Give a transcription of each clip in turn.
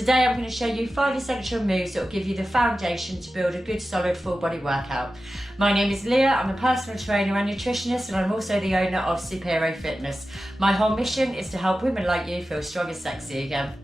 Today I'm going to show you 5 essential moves that will give you the foundation to build a good solid full body workout. My name is Leah, I'm a personal trainer and nutritionist, and I'm also the owner of Supero Fitness. My whole mission is to help women like you feel strong and sexy again.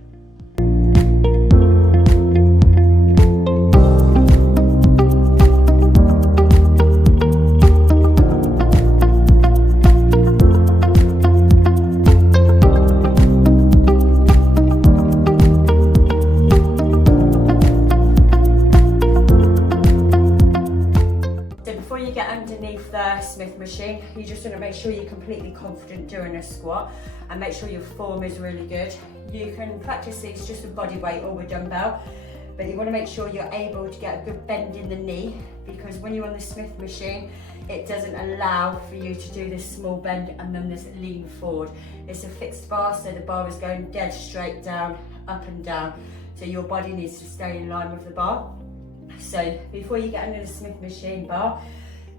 Before you get underneath the Smith machine, you just want to make sure you're completely confident during a squat and make sure your form is really good. You can practice these just with body weight or with dumbbell, but you want to make sure you're able to get a good bend in the knee, because when you're on the Smith machine, it doesn't allow for you to do this small bend and then this lean forward. It's a fixed bar, so the bar is going dead straight down, up and down. So your body needs to stay in line with the bar. So before you get under the Smith machine bar,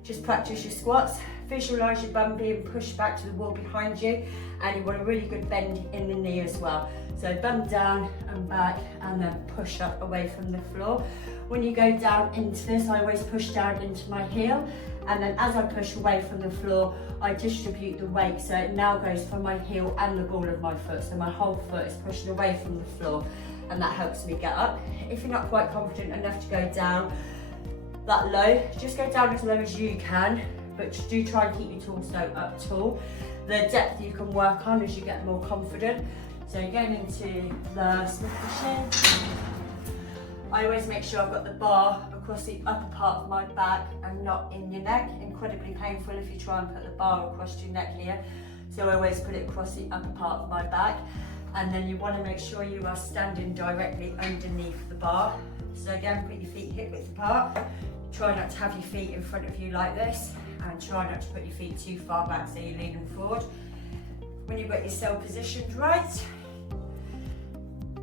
just practice your squats, visualise your bum being pushed back to the wall behind you, and you want a really good bend in the knee as well. So bum down and back, and then push up away from the floor. When you go down into this, I always push down into my heel, and then as I push away from the floor, I distribute the weight, so it now goes from my heel and the ball of my foot, so my whole foot is pushing away from the floor, and that helps me get up. If you're not quite confident enough to go down that low, just go down as low as you can, but do try and keep your torso up tall. The depth you can work on as you get more confident. So going into the Smith machine, I always make sure I've got the bar across the upper part of my back and not in your neck. Incredibly painful if you try and put the bar across your neck here. So I always put it across the upper part of my back. And then you want to make sure you are standing directly underneath the bar. So again, put your feet hip width apart. Try not to have your feet in front of you like this, and try not to put your feet too far back so you're leaning forward. When you've got yourself positioned right,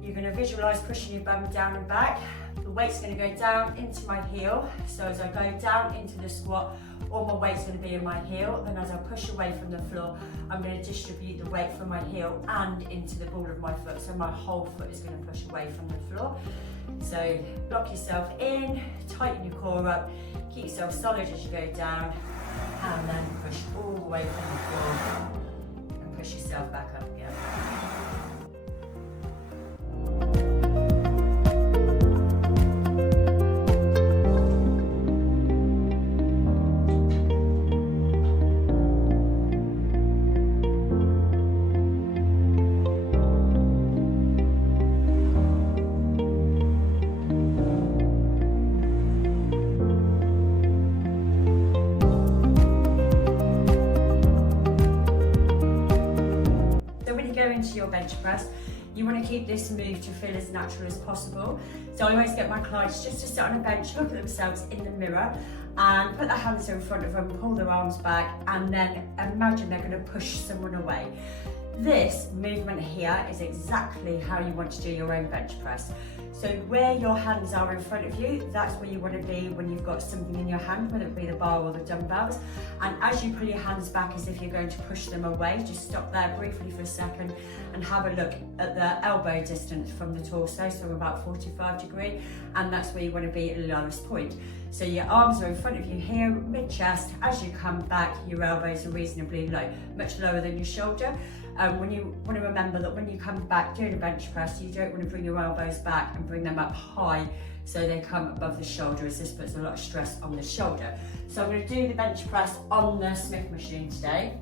you're going to visualise pushing your bum down and back. The weight's going to go down into my heel, so as I go down into the squat, all my weight's going to be in my heel. Then as I push away from the floor, I'm going to distribute the weight from my heel and into the ball of my foot, so my whole foot is going to push away from the floor. So lock yourself in, tighten your core up, keep yourself solid as you go down, and then push all the way from the floor and push yourself back up again. Into your bench press, you want to keep this move to feel as natural as possible. So I always get my clients just to sit on a bench, look at themselves in the mirror and put their hands in front of them, pull their arms back, and then imagine they're going to push someone away. This movement here is exactly how you want to do your own bench press. So where your hands are in front of you, that's where you want to be when you've got something in your hand, whether it be the bar or the dumbbells. And as you pull your hands back as if you're going to push them away, just stop there briefly for a second and have a look at the elbow distance from the torso, so about 45 degrees, and that's where you want to be at the lowest point. So your arms are in front of you here, mid-chest. As you come back, your elbows are reasonably low, much lower than your shoulder. When you want to remember that when you come back doing a bench press, you don't want to bring your elbows back and bring them up high so they come above the shoulder, as this puts a lot of stress on the shoulder. So I'm going to do the bench press on the Smith machine today.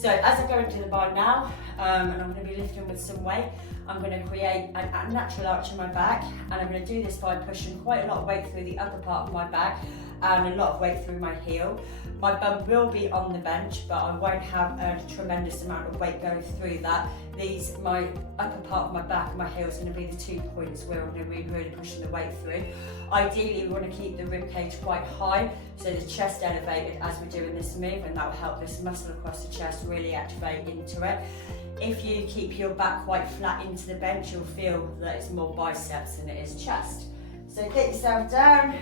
So as I go into the bar now, and I'm going to be lifting with some weight, I'm going to create a natural arch in my back, and I'm going to do this by pushing quite a lot of weight through the upper part of my back and a lot of weight through my heel. My bum will be on the bench, but I won't have a tremendous amount of weight going through that. My upper part of my back and my heel is going to be the 2 points where I'm going to be really pushing the weight through. Ideally, we want to keep the rib cage quite high, so the chest elevated as we're doing this move, and that will help this muscle across the chest really activate into it. If you keep your back quite flat into the bench, you'll feel that it's more biceps than it is chest. So get yourself down,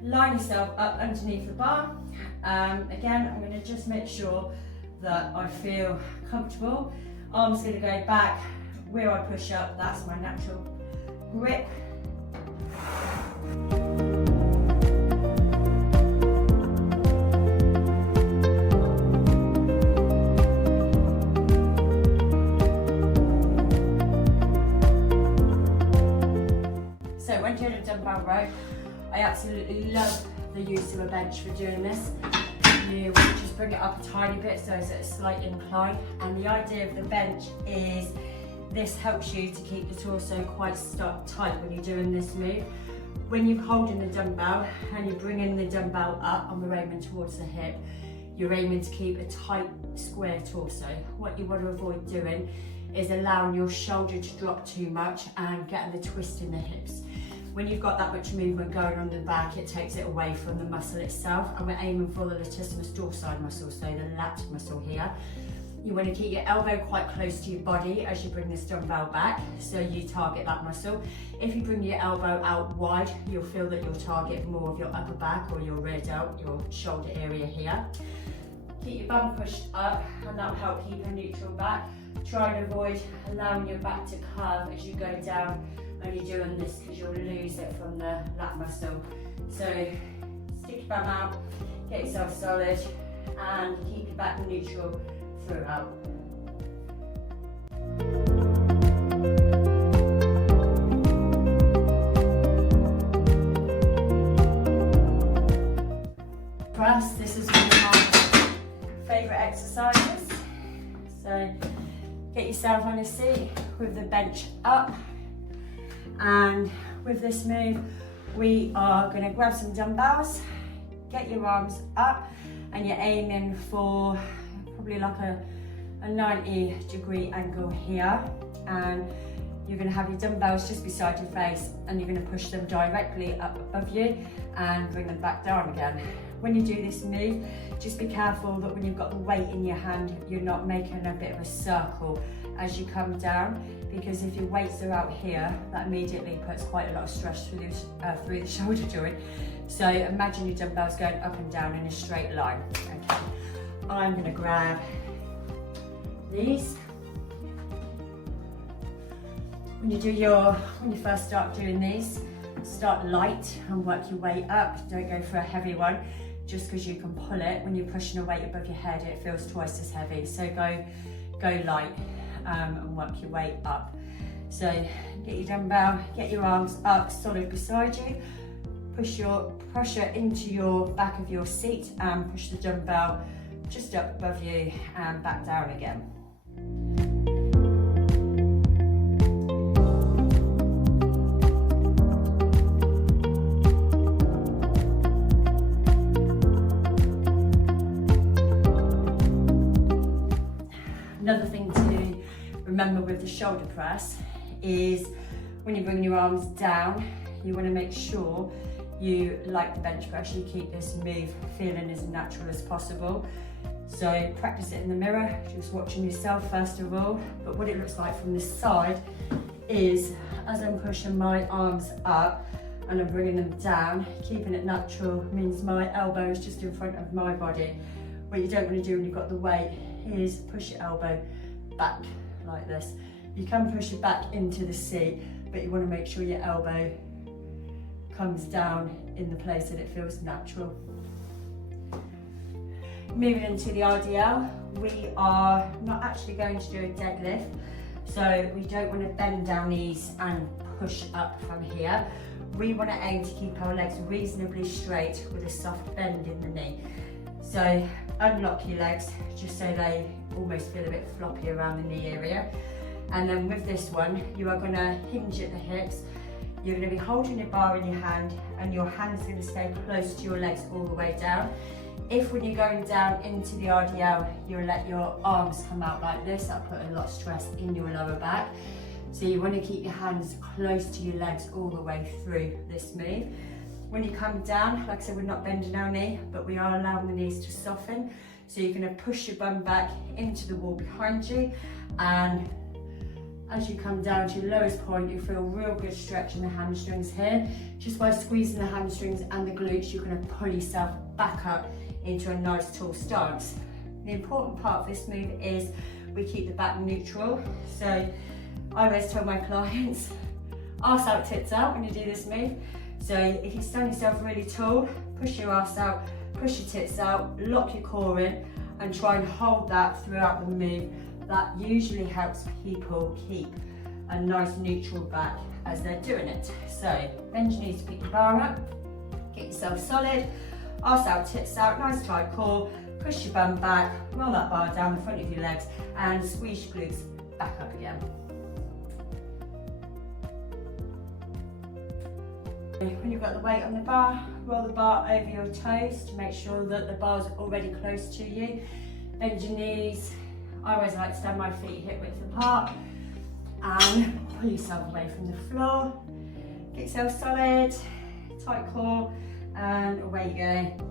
line yourself up underneath the bar. Again, I'm going to just make sure that I feel comfortable. Arms going to go back where I push up, that's my natural grip. So when doing a dumbbell row, I absolutely love the use of a bench for doing this. You just bring it up a tiny bit so it's at a slight incline, and the idea of the bench is this helps you to keep the torso quite tight when you're doing this move. When you're holding the dumbbell and you're bringing the dumbbell up and we're aiming towards the hip, you're aiming to keep a tight square torso. What you want to avoid doing is allowing your shoulder to drop too much and getting the twist in the hips. When you've got that much movement going on in the back, it takes it away from the muscle itself, and we're aiming for the latissimus dorsi muscle, so the lat muscle here. You want to keep your elbow quite close to your body as you bring this dumbbell back, so you target that muscle. If you bring your elbow out wide, you'll feel that you'll target more of your upper back or your rear delt, your shoulder area here. Keep your bum pushed up, and that'll help keep a neutral back. Try and avoid allowing your back to curve as you go down when you're doing this, because you'll lose it from the lat muscle. So stick your bum out, get yourself solid, and keep your back neutral throughout. Press, this is one of my favourite exercises. So get yourself on a seat with the bench up, and with this move we are going to grab some dumbbells, get your arms up, and you're aiming for probably like a 90-degree angle here, and you're going to have your dumbbells just beside your face, and you're going to push them directly up above you and bring them back down again. When you do this move, just be careful that when you've got the weight in your hand, you're not making a bit of a circle as you come down, because if your weights are out here, that immediately puts quite a lot of stress through the shoulder joint. So imagine your dumbbells going up and down in a straight line. Okay, I'm going to grab these. When you first start doing these, start light and work your way up. Don't go for a heavy one. Just because you can pull it, when you're pushing a weight above your head, it feels twice as heavy. So go light and work your way up. So get your dumbbell, get your arms up solid beside you. Push your pressure into your back of your seat and push the dumbbell just up above you and back down again. Another thing to remember with the shoulder press is when you bring your arms down, you want to make sure you, like the bench press, you keep this move feeling as natural as possible. So practice it in the mirror, just watching yourself first of all. But what it looks like from the side is, as I'm pushing my arms up and I'm bringing them down, keeping it natural means my elbow is just in front of my body. What you don't want to do when you've got the weight is push your elbow back like this. You can push it back into the seat, but you want to make sure your elbow comes down in the place that it feels natural. Moving into the RDL, we are not actually going to do a deadlift, so we don't want to bend our knees and push up from here. We want to aim to keep our legs reasonably straight with a soft bend in the knee. So unlock your legs just so they almost feel a bit floppy around the knee area. And then with this one, you are going to hinge at the hips. You're going to be holding your bar in your hand, and your hand's going to stay close to your legs all the way down. If when you're going down into the RDL, you'll let your arms come out like this, that'll put a lot of stress in your lower back. So you want to keep your hands close to your legs all the way through this move. When you come down, like I said, we're not bending our knee, but we are allowing the knees to soften. So you're going to push your bum back into the wall behind you, and as you come down to your lowest point, you feel real good stretch in the hamstrings here. Just by squeezing the hamstrings and the glutes, you're going to pull yourself back up into a nice tall stance. The important part of this move is we keep the back neutral. So I always tell my clients, arse out, tits out when you do this move. So if you stand yourself really tall, push your arse out, push your tits out, lock your core in, and try and hold that throughout the move. That usually helps people keep a nice neutral back as they're doing it. So bend your knees to pick your bar up, get yourself solid, arse out, tits out, nice tight core, push your bum back, roll that bar down the front of your legs and squeeze your glutes back up again. When you've got the weight on the bar, roll the bar over your toes to make sure that the bar's already close to you. Bend your knees. I always like to stand my feet hip width apart and pull yourself away from the floor. Get yourself solid, tight core, and away you go.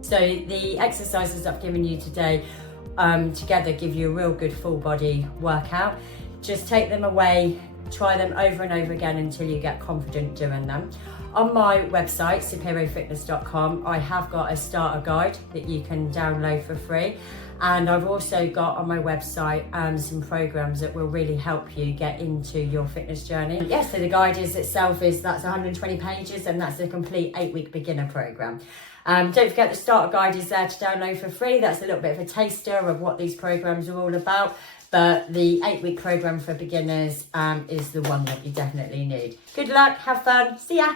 So the exercises I've given you today together give you a real good full body workout. Just take them away, try them over and over again until you get confident doing them. On my website, superofitness.com, I have got a starter guide that you can download for free. And I've also got on my website some programs that will really help you get into your fitness journey. Yes, so the guide that's 120 pages, and that's a complete 8-week beginner program. Don't forget the starter guide is there to download for free. That's a little bit of a taster of what these programs are all about. But the 8-week program for beginners is the one that you definitely need. Good luck, have fun, see ya.